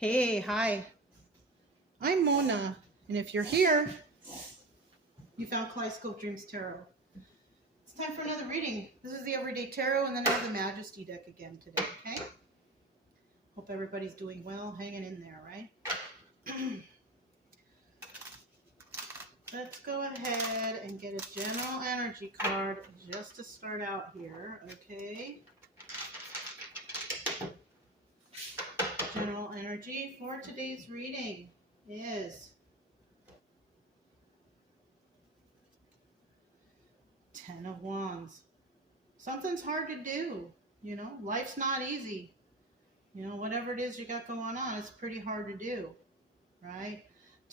Hey, hi. I'm Mona, and if you're here, you found Kaleidoscope Dreams Tarot. It's time for another reading. This is the Everyday Tarot, and then I have the Majesty deck again today, okay? Hope everybody's doing well, hanging in there, right? Let's go ahead and get a general energy card just to start out here, okay? General energy for today's reading is Ten of Wands. Something's hard to do, you know? Life's not easy. You know, whatever it is you got going on, it's pretty hard to do, right?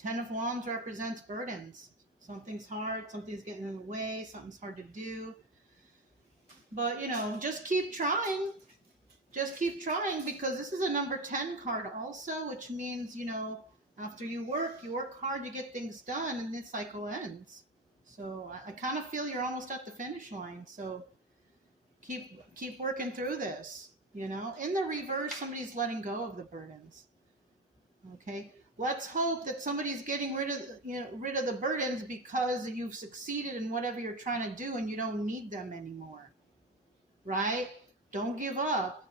Ten of Wands represents burdens. Something's hard, something's getting in the way, something's hard to do. But, you know, just keep trying. Just keep trying, because this is a number 10 card also, which means, you know, after you work hard, you get things done, and this cycle ends. So I kind of feel you're almost at the finish line. So keep working through this, you know. In the reverse, somebody's letting go of the burdens. Okay. Let's hope that somebody's getting rid of the burdens because you've succeeded in whatever you're trying to do and you don't need them anymore. Right? Don't give up.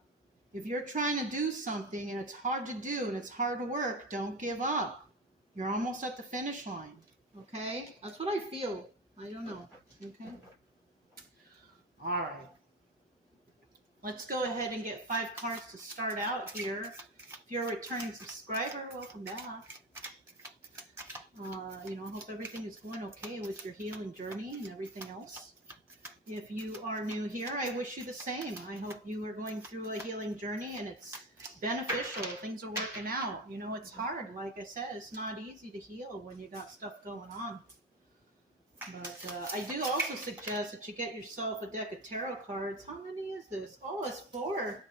If you're trying to do something and it's hard to do and it's hard to work, don't give up. You're almost at the finish line. Okay? That's what I feel. I don't know. Okay? All right. Let's go ahead and get 5 cards to start out here. If you're a returning subscriber, welcome back. You know, I hope everything is going okay with your healing journey and everything else. If you are new here, I wish you the same. I hope you are going through a healing journey and it's beneficial. Things are working out. You know, it's hard. Like I said, it's not easy to heal when you got stuff going on. But I do also suggest that you get yourself a deck of tarot cards. How many is this? Oh, it's 4.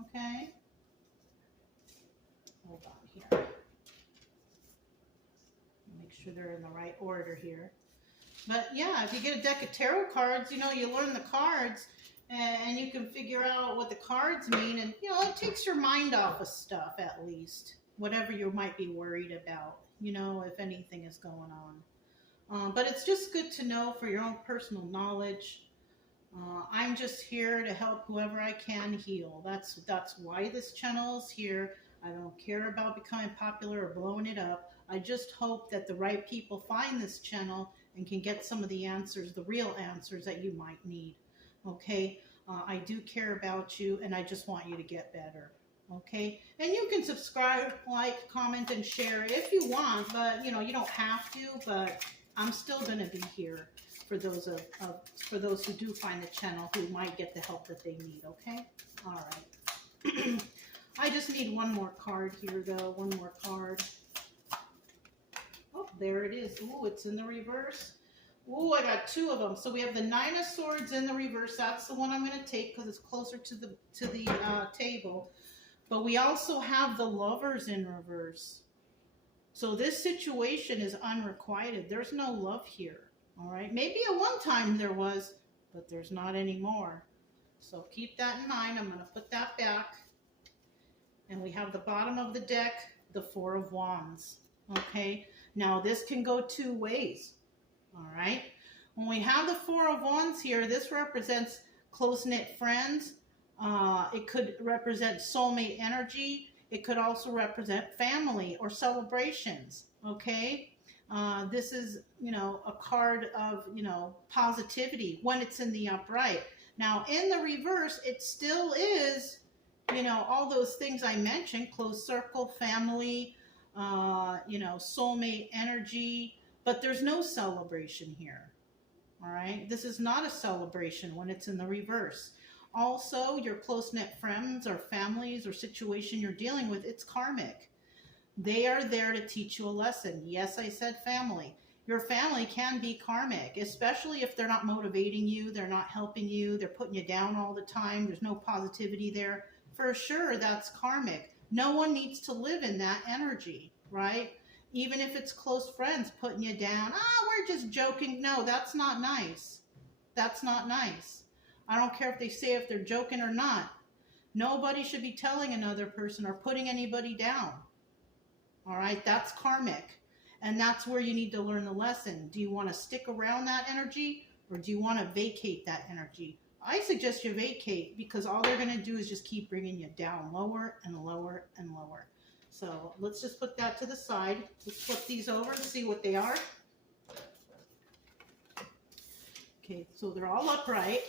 Okay. Hold on here. Make sure they're in the right order here. But yeah, if you get a deck of tarot cards, you know, you learn the cards and you can figure out what the cards mean. And, you know, it takes your mind off of stuff at least. Whatever you might be worried about, you know, if anything is going on. But it's just good to know for your own personal knowledge. I'm just here to help whoever I can heal. That's why this channel is here. I don't care about becoming popular or blowing it up. I just hope that the right people find this channel and can get some of the answers, the real answers that you might need. Okay? I do care about you, and I just want you to get better. Okay? And you can subscribe, like, comment, and share if you want, but, you know, you don't have to, but I'm still going to be here for those for those who do find the channel who might get the help that they need. Okay? All right. I just need one more card here, though. One more card. Oh, there it is. Ooh, it's in the reverse. Ooh, I got 2 of them. So we have the 9 of Swords in the reverse. That's the one I'm going to take because it's closer to the table. But we also have the Lovers in reverse. So this situation is unrequited. There's no love here. All right. Maybe at one time there was, but there's not anymore. So keep that in mind. I'm going to put that back. And we have the bottom of the deck, the 4 of Wands. Okay. Now this can go 2 ways. All right. When we have the 4 of Wands here, this represents close-knit friends. It could represent soulmate energy. It could also represent family or celebrations. Okay. This is, you know, a card of, you know, positivity when it's in the upright. Now in the reverse, it still is, you know, all those things I mentioned, close circle, family, you know, soulmate energy, but there's no celebration here. All right. This is not a celebration when it's in the reverse. Also, your close-knit friends or families or situation you're dealing with, it's karmic. They are there to teach you a lesson. Yes, I said family. Your family can be karmic, especially if they're not motivating you, they're not helping you, they're putting you down all the time, there's no positivity there. For sure, that's karmic. No one needs to live in that energy, right? Even if it's close friends putting you down. We're just joking. No, that's not nice. That's not nice. I don't care if they say if they're joking or not. Nobody should be telling another person or putting anybody down. All right, that's karmic. And that's where you need to learn the lesson. Do you want to stick around that energy, or do you want to vacate that energy? I suggest you vacate, because all they're going to do is just keep bringing you down lower and lower and lower. So let's just put that to the side. Let's flip these over and see what they are. Okay, so they're all upright.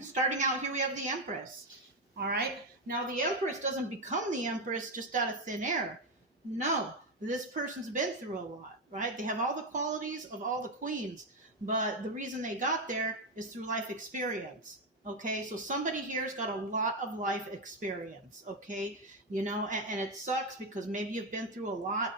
Starting out here, we have the Empress. All right, now the Empress doesn't become the Empress just out of thin air. No, this person's been through a lot, right? They have all the qualities of all the queens, but the reason they got there is through life experience. Okay, so somebody here's got a lot of life experience, okay? You know, and it sucks because maybe you've been through a lot,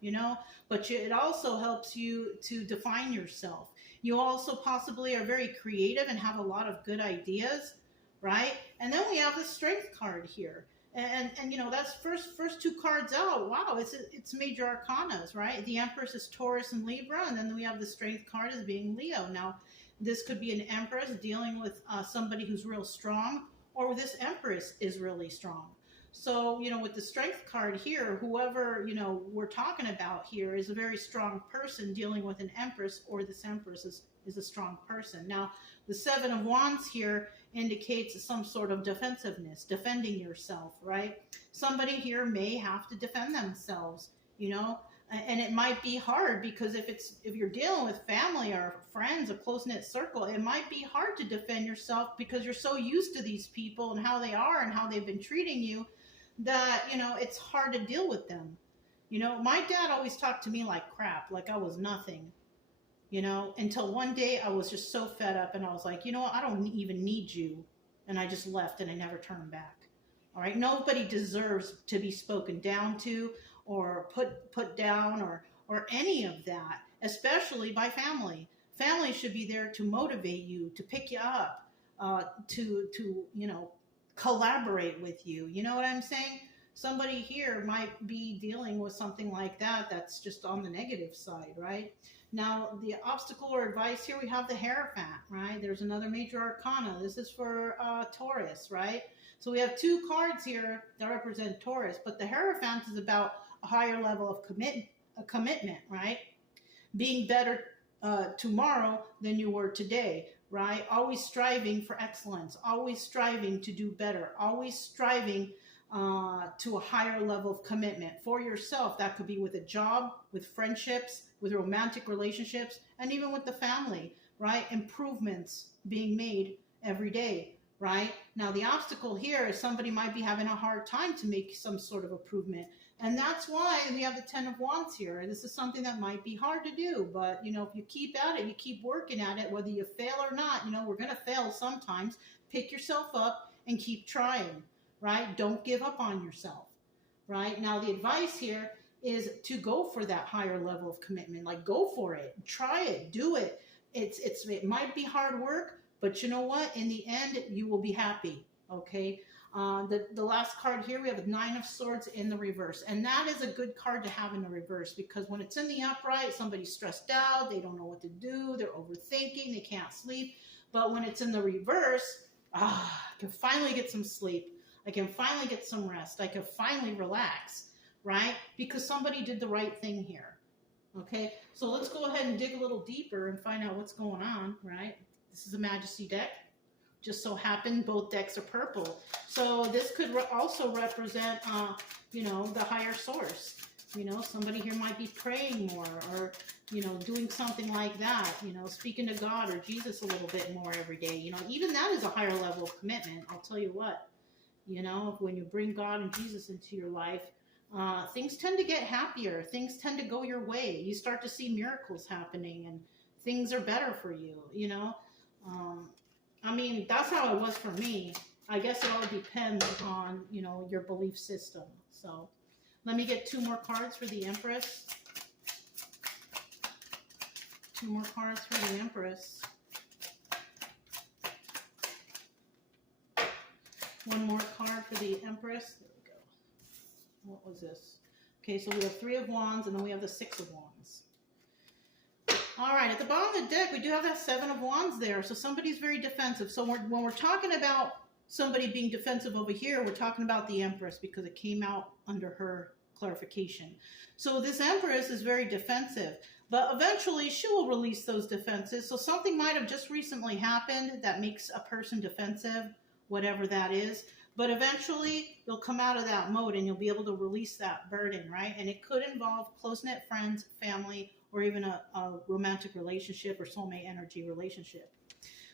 you know, but it also helps you to define yourself. You also possibly are very creative and have a lot of good ideas, right? And then we have the Strength card here. And you know, that's first two cards out. Wow, it's major arcanas, right? The Empress is Taurus and Libra, and then we have the Strength card as being Leo. Now, this could be an Empress dealing with somebody who's real strong, or this Empress is really strong. So, you know, with the Strength card here, whoever, you know, we're talking about here is a very strong person dealing with an Empress, or this Empress is a strong person. Now, the Seven of Wands here indicates some sort of defensiveness, defending yourself, right? Somebody here may have to defend themselves, you know, and it might be hard, because if you're dealing with family or friends, a close-knit circle, it might be hard to defend yourself because you're so used to these people and how they are and how they've been treating you that, you know, it's hard to deal with them. You know, my dad always talked to me like crap, like I was nothing, you know, until one day I was just so fed up and I was like, you know what, I don't even need you. And I just left and I never turned back. All right. Nobody deserves to be spoken down to or put down or any of that, especially by family. Family should be there to motivate you, to pick you up, to you know, collaborate with you. You know what I'm saying? Somebody here might be dealing with something like that that's just on the negative side, right? Now, the obstacle or advice here, we have the Hierophant, right? There's another major arcana. This is for Taurus, right? So we have two cards here that represent Taurus, but the Hierophant is about a higher level of commitment, right? Being better tomorrow than you were today, right? Always striving for excellence, always striving to do better, always striving to a higher level of commitment for yourself. That could be with a job, with friendships, with romantic relationships, and even with the family, right? Improvements being made every day, right? Now, the obstacle here is somebody might be having a hard time to make some sort of improvement. And that's why we have the Ten of Wands here. This is something that might be hard to do, but, you know, if you keep at it, you keep working at it, whether you fail or not, you know, we're going to fail sometimes. Pick yourself up and keep trying, right? Don't give up on yourself, right? Now, the advice here is to go for that higher level of commitment. Like, go for it. Try it. Do it. It might be hard work, but you know what? In the end, you will be happy, okay? The last card here, we have a Nine of Swords in the reverse. And that is a good card to have in the reverse, because when it's in the upright, somebody's stressed out, they don't know what to do, they're overthinking, they can't sleep. But when it's in the reverse, I can finally get some sleep. I can finally get some rest. I can finally relax, right? Because somebody did the right thing here, okay? So let's go ahead and dig a little deeper and find out what's going on, right? This is a Majesty deck. Just so happened both decks are purple. So this could also represent, you know, the higher source. You know, somebody here might be praying more, or, you know, doing something like that, you know, speaking to God or Jesus a little bit more every day. You know, even that is a higher level of commitment. I'll tell you what, you know, when you bring God and Jesus into your life, things tend to get happier. Things tend to go your way. You start to see miracles happening and things are better for you, you know. I mean, that's how it was for me. I guess it all depends on, you know, your belief system. So let me get two more cards for the Empress. Two more cards for the Empress. One more card for the Empress. There we go. What was this? Okay, so we have Three of Wands, and then we have the Six of Wands. All right, at the bottom of the deck, we do have that Seven of Wands there. So somebody's very defensive. So when we're talking about somebody being defensive over here, we're talking about the Empress, because it came out under her clarification. So this Empress is very defensive, but eventually she will release those defenses. So something might have just recently happened that makes a person defensive, whatever that is. But eventually you'll come out of that mode and you'll be able to release that burden, right? And it could involve close-knit friends, family, or even a romantic relationship or soulmate energy relationship.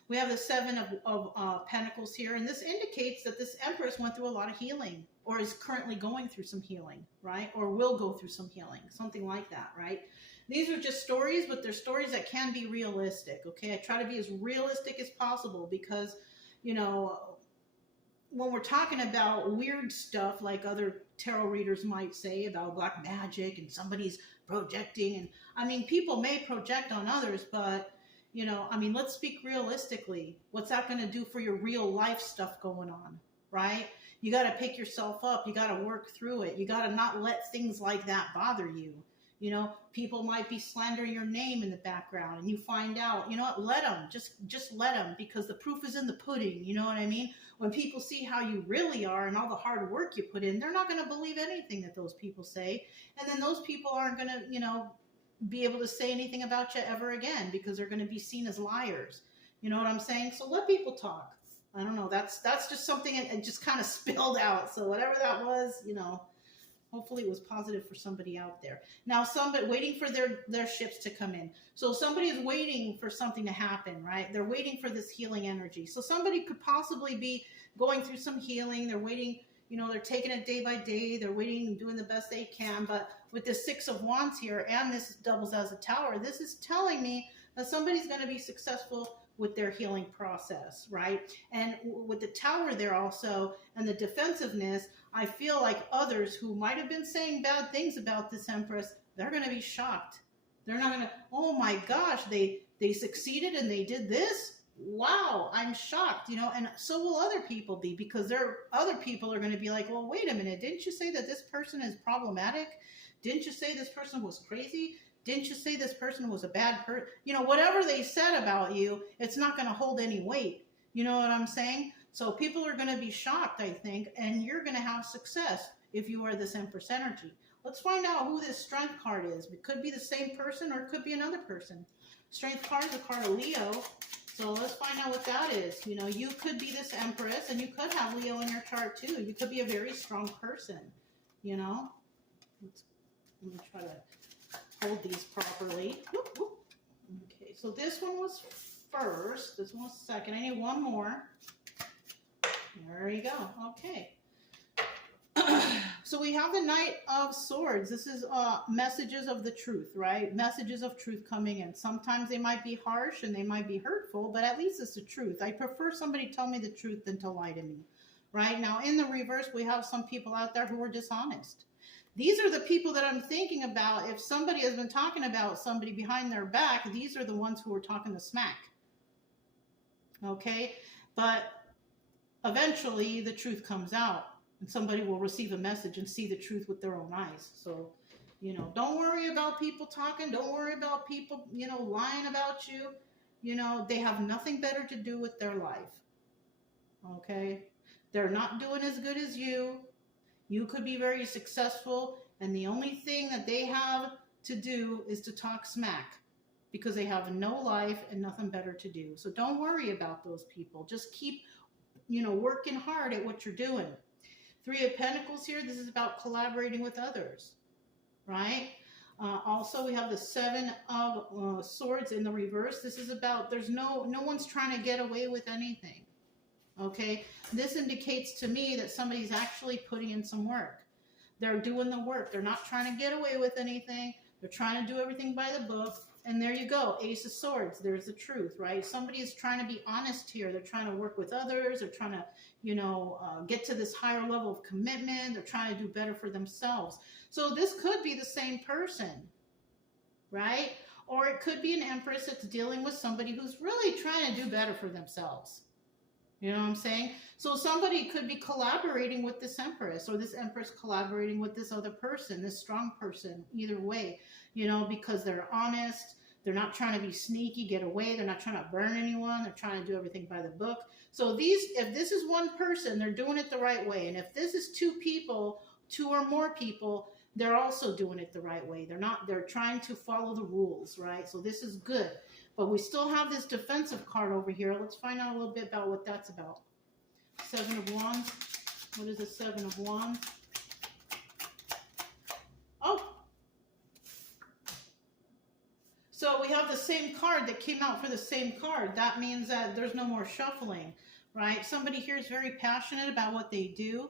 We have the Seven of Pentacles here, and this indicates that this Empress went through a lot of healing, or is currently going through some healing, right? Or will go through some healing, something like that, right? These are just stories, but they're stories that can be realistic, okay? I try to be as realistic as possible because, you know, when we're talking about weird stuff like other tarot readers might say about black magic and somebody's projecting, and I mean, people may project on others, but you know, I mean, let's speak realistically. What's that going to do for your real life stuff going on, right? You got to pick yourself up. You got to work through it. You got to not let things like that bother you. You know, people might be slandering your name in the background and you find out, you know what, let them, just let them, because the proof is in the pudding. You know what I mean? When people see how you really are and all the hard work you put in, they're not going to believe anything that those people say. And then those people aren't going to, you know, be able to say anything about you ever again because they're going to be seen as liars. You know what I'm saying? So let people talk. I don't know. That's just something it just kind of spilled out. So whatever that was, you know, hopefully it was positive for somebody out there. Now, somebody waiting for their ships to come in. So somebody is waiting for something to happen, right? They're waiting for this healing energy. So somebody could possibly be going through some healing. They're waiting, you know, they're taking it day by day. They're waiting and doing the best they can. But with the Six of Wands here, and this doubles as a Tower, this is telling me that somebody's going to be successful with their healing process, right? And with the Tower there also, and the defensiveness, I feel like others who might have been saying bad things about this Empress, they're going to be shocked. They're not going to, oh my gosh, they succeeded and they did this? Wow, I'm shocked, you know, and so will other people be, because other people are going to be like, well, wait a minute, didn't you say that this person is problematic? Didn't you say this person was crazy? Didn't you say this person was a bad person? You know, whatever they said about you, it's not going to hold any weight. You know what I'm saying? So people are going to be shocked, I think, and you're going to have success if you are this Empress energy. Let's find out who this Strength card is. It could be the same person or it could be another person. Strength card is a card of Leo. So let's find out what that is. You know, you could be this Empress, and you could have Leo in your chart too. You could be a very strong person, you know. Let me try to hold these properly. Whoop, whoop. Okay, so this one was first. This one was second. I need one more. There you go. Okay. So we have the Knight of Swords. This is messages of the truth, right? Messages of truth coming in. Sometimes they might be harsh and they might be hurtful, but at least it's the truth. I prefer somebody tell me the truth than to lie to me, right? Now, in the reverse, we have some people out there who are dishonest. These are the people that I'm thinking about. If somebody has been talking about somebody behind their back, these are the ones who are talking the smack. Okay? But eventually the truth comes out and somebody will receive a message and see the truth with their own eyes. So, you know, don't worry about people talking. Don't worry about people, you know, lying about you. You know, they have nothing better to do with their life. Okay? They're not doing as good as you. You could be very successful, and the only thing that they have to do is to talk smack because they have no life and nothing better to do. So don't worry about those people. Just keep, you know, working hard at what you're doing. Three of Pentacles here. This is about collaborating with others, right? Also, we have the Seven of Swords in the reverse. This is about no one's trying to get away with anything. Okay, this indicates to me that somebody's actually putting in some work. They're doing the work. They're not trying to get away with anything. They're trying to do everything by the book. And there you go, Ace of Swords. There's the truth, right? Somebody is trying to be honest here. They're trying to work with others. They're trying to, you know, get to this higher level of commitment. They're trying to do better for themselves. So this could be the same person, right? Or it could be an Empress that's dealing with somebody who's really trying to do better for themselves. You know what I'm saying? So somebody could be collaborating with this Empress, or this Empress collaborating with this other person, this strong person, either way, you know, because they're honest. They're not trying to be sneaky, get away. They're not trying to burn anyone. They're trying to do everything by the book. So if this is one person, they're doing it the right way. And if this is two people, two or more people, they're also doing it the right way. They're trying to follow the rules, right? So this is good. But we still have this defensive card over here. Let's find out a little bit about what that's about. Seven of Wands. What is the Seven of Wands? Oh, so we have the same card that came out for the same card. That means that there's no more shuffling, right? Somebody here is very passionate about what they do,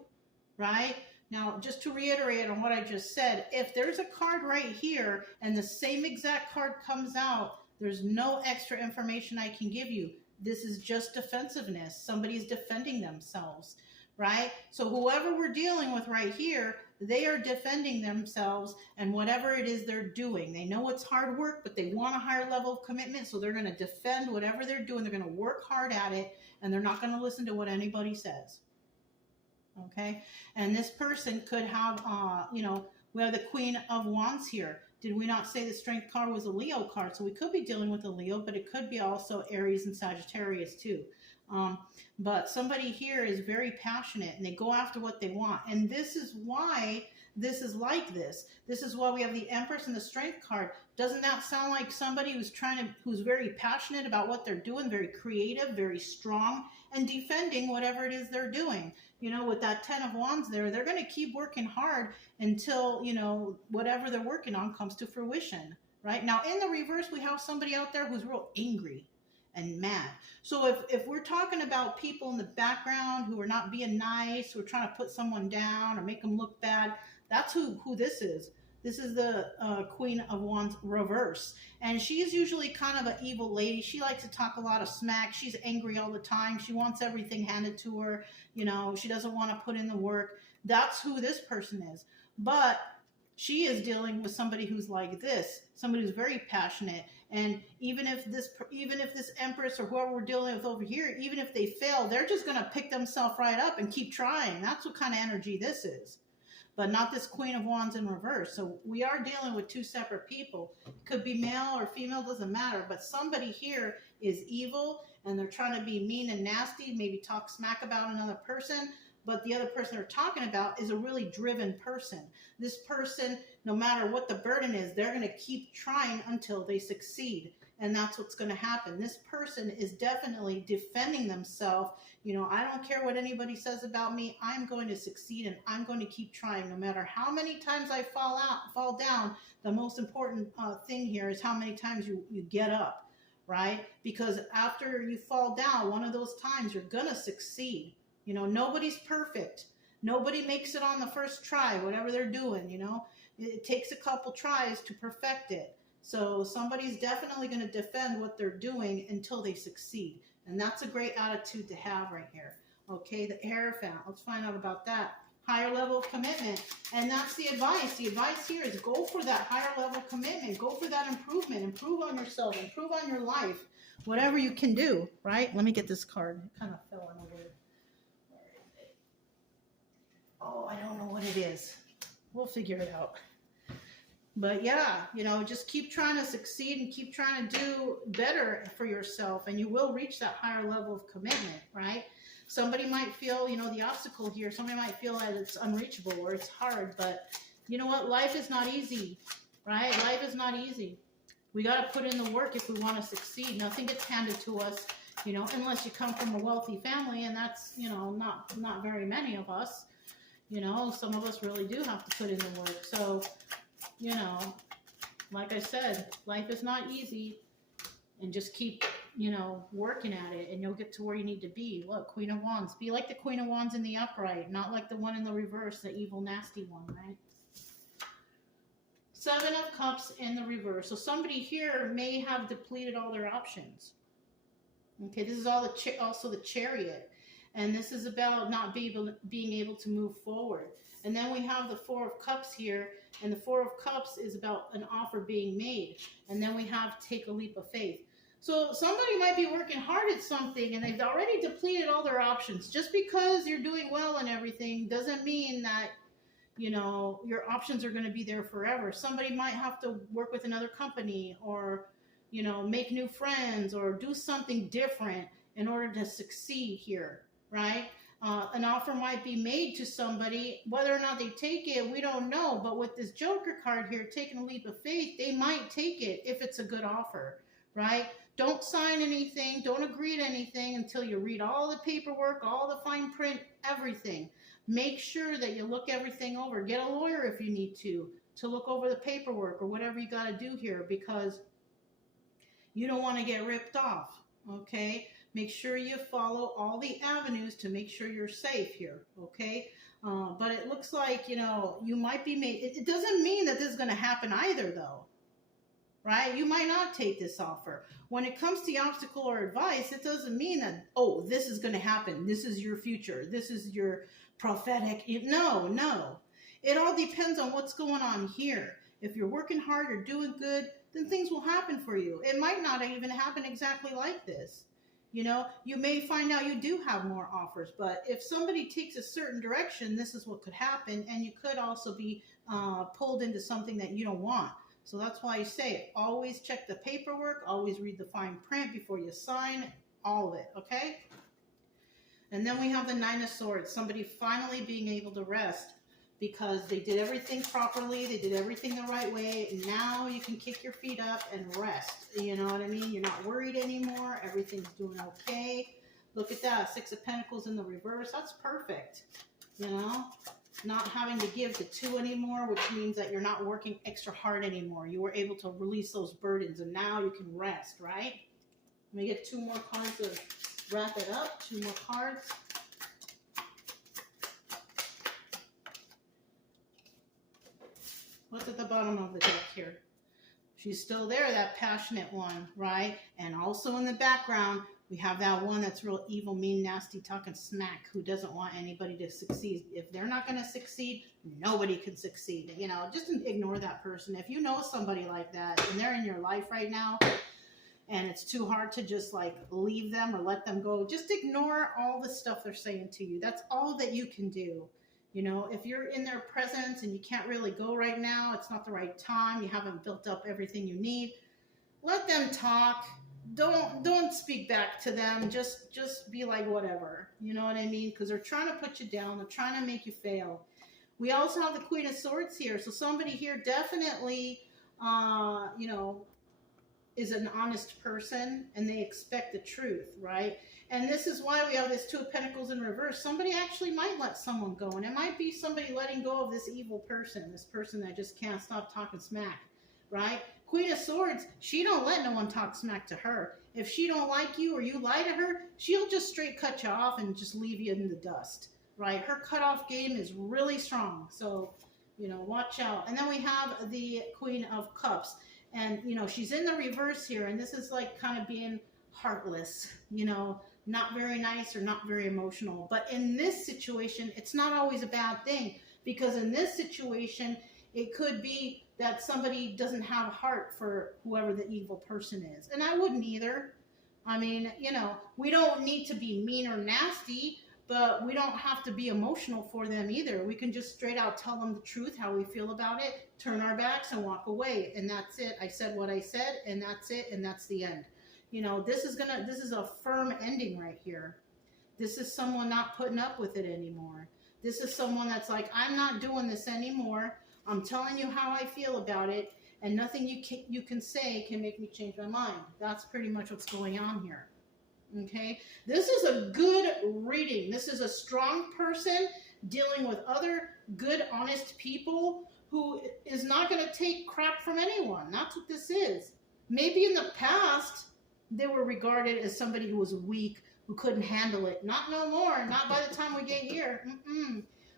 right? Now, just to reiterate on what I just said, if there's a card right here and the same exact card comes out, there's no extra information I can give you. This is just defensiveness. Somebody's defending themselves, right? So whoever we're dealing with right here, they are defending themselves and whatever it is they're doing. They know it's hard work, but they want a higher level of commitment, so they're going to defend whatever they're doing. They're going to work hard at it, and they're not going to listen to what anybody says. Okay? And this person could have, we have the Queen of Wands here. Did we not say the Strength card was a Leo card? So we could be dealing with a Leo, but it could be also Aries and Sagittarius too. But somebody here is very passionate and they go after what they want. And this is why this is like this. This is why we have the Empress and the Strength card. Doesn't that sound like somebody who's very passionate about what they're doing, very creative, very strong, and defending whatever it is they're doing? With that Ten of Wands there, they're going to keep working hard until, whatever they're working on comes to fruition, right? Now, in the reverse, we have somebody out there who's real angry and mad. So if we're talking about people in the background who are not being nice, who are trying to put someone down or make them look bad, that's who this is. This is the Queen of Wands reverse. And she's usually kind of an evil lady. She likes to talk a lot of smack. She's angry all the time. She wants everything handed to her. She doesn't want to put in the work. That's who this person is. But she is dealing with somebody who's like this, somebody who's very passionate. And even if this Empress or whoever we're dealing with over here, even if they fail, they're just going to pick themselves right up and keep trying. That's what kind of energy this is. But not this Queen of Wands in reverse. So we are dealing with two separate people. Could be male or female, doesn't matter. But somebody here is evil and they're trying to be mean and nasty, maybe talk smack about another person. But the other person they're talking about is a really driven person. This person, no matter what the burden is, they're going to keep trying until they succeed. And that's what's going to happen. This person is definitely defending themselves. I don't care what anybody says about me. I'm going to succeed and I'm going to keep trying no matter how many times I fall down. The most important thing here is how many times you get up, right? Because after you fall down, one of those times you're going to succeed. Nobody's perfect. Nobody makes it on the first try, whatever they're doing, It takes a couple tries to perfect it. So somebody's definitely going to defend what they're doing until they succeed. And that's a great attitude to have right here. Okay, the Hierophant. Let's find out about that. Higher level of commitment. And that's the advice. The advice here is go for that higher level commitment. Go for that improvement. Improve on yourself. Improve on your life. Whatever you can do, right? Let me get this card. It kind of fell on over. Where is it? Oh, I don't know what it is. We'll figure it out. But yeah, just keep trying to succeed and keep trying to do better for yourself and you will reach that higher level of commitment, right? Somebody might feel, the obstacle here. Somebody might feel that it's unreachable or it's hard, but you know what? Life is not easy, right? Life is not easy. We got to put in the work if we want to succeed. Nothing gets handed to us, unless you come from a wealthy family, and that's, not very many of us. Some of us really do have to put in the work. So, like I said, life is not easy, and just keep, working at it and you'll get to where you need to be. Look, Queen of Wands. Be like the Queen of Wands in the upright, not like the one in the reverse, the evil, nasty one, right? Seven of Cups in the reverse. So somebody here may have depleted all their options. Okay, this is also the Chariot. And this is about not being able to move forward. And then we have the Four of Cups here. And the Four of Cups is about an offer being made. And then we have take a leap of faith. So somebody might be working hard at something and they've already depleted all their options. Just because you're doing well and everything doesn't mean that, your options are going to be there forever. Somebody might have to work with another company or, make new friends or do something different in order to succeed here, right? An offer might be made to somebody. Whether or not they take it, we don't know. But with this Joker card here, taking a leap of faith, they might take it if it's a good offer, right? Don't sign anything. Don't agree to anything until you read all the paperwork, all the fine print, everything. Make sure that you look everything over. Get a lawyer if you need to look over the paperwork or whatever you got to do here, because you don't want to get ripped off, okay? Make sure you follow all the avenues to make sure you're safe here, okay? But it looks like, you know, you might be made. It doesn't mean that this is going to happen either, though, right? You might not take this offer. When it comes to obstacle or advice, it doesn't mean that, oh, this is going to happen. This is your future. This is your prophetic. No, no. It all depends on what's going on here. If you're working hard or doing good, then things will happen for you. It might not even happen exactly like this. You know, you may find out you do have more offers, but if somebody takes a certain direction, this is what could happen, and you could also be pulled into something that you don't want. So that's why I say always check the paperwork, always read the fine print before you sign, all of it, okay? And then we have the Nine of Swords, somebody finally being able to rest because they did everything properly, they did everything the right way, and now you can kick your feet up and rest. You know what I mean? You're not worried anymore, everything's doing okay. Look at that, Six of Pentacles in the reverse, that's perfect, you know? Not having to give the 2 anymore, which means that you're not working extra hard anymore. You were able to release those burdens, and now you can rest, right? Let me get 2 more cards to wrap it up, 2 more cards. What's at the bottom of the deck here? She's still there, that passionate one, right? And also in the background, we have that one that's real evil, mean, nasty, talking smack, who doesn't want anybody to succeed. If they're not going to succeed, nobody can succeed. You know, just ignore that person. If you know somebody like that and they're in your life right now and it's too hard to just like leave them or let them go, just ignore all the stuff they're saying to you. That's all that you can do. You know, if you're in their presence and you can't really go right now, it's not the right time, you haven't built up everything you need, let them talk. Don't speak back to them. Just be like whatever. You know what I mean? Because they're trying to put you down. They're trying to make you fail. We also have the Queen of Swords here. So somebody here definitely, you know, is an honest person and they expect the truth, right? And this is why we have this 2 of Pentacles in reverse. Somebody actually might let someone go. And it might be somebody letting go of this evil person, this person that just can't stop talking smack, right? Queen of Swords, she don't let no one talk smack to her. If she don't like you or you lie to her, she'll just straight cut you off and just leave you in the dust, right? Her cutoff game is really strong. So, you know, watch out. And then we have the Queen of Cups. And, you know, she's in the reverse here. And this is like kind of being heartless, you know, not very nice or not very emotional. But in this situation, it's not always a bad thing. Because in this situation, it could be that somebody doesn't have a heart for whoever the evil person is. And I wouldn't either. I mean, you know, we don't need to be mean or nasty, but we don't have to be emotional for them either. We can just straight out tell them the truth, how we feel about it, turn our backs and walk away. And that's it. I said what I said, and that's it, and that's the end. You know, this is a firm ending right here. This is someone not putting up with it anymore. This is someone that's like, I'm not doing this anymore. I'm telling you how I feel about it, and nothing you can say can make me change my mind. That's pretty much what's going on here. Okay? This is a good reading. This is a strong person dealing with other good, honest people who is not going to take crap from anyone. That's what this is. Maybe in the past, they were regarded as somebody who was weak, who couldn't handle it. Not no more. Not by the time we get here.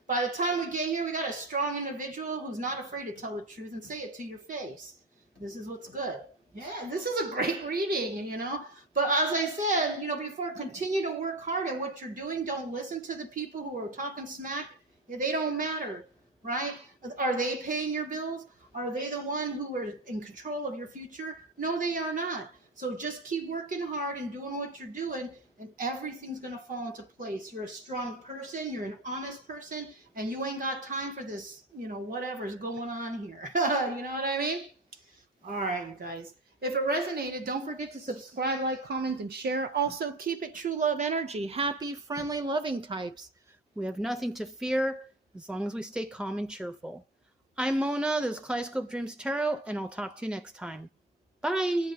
By the time we get here, we got a strong individual who's not afraid to tell the truth and say it to your face. This is what's good. Yeah, this is a great reading, you know. But as I said, you know, before, continue to work hard at what you're doing. Don't listen to the people who are talking smack. They don't matter, right? Are they paying your bills? Are they the one who are in control of your future? No, they are not. So just keep working hard and doing what you're doing, and everything's going to fall into place. You're a strong person. You're an honest person, and you ain't got time for this, you know, whatever's going on here. You know what I mean? All right, you guys. If it resonated, don't forget to subscribe, like, comment, and share. Also, keep it true love energy. Happy, friendly, loving types. We have nothing to fear as long as we stay calm and cheerful. I'm Mona. This is Kaleidoscope Dreams Tarot, and I'll talk to you next time. Bye.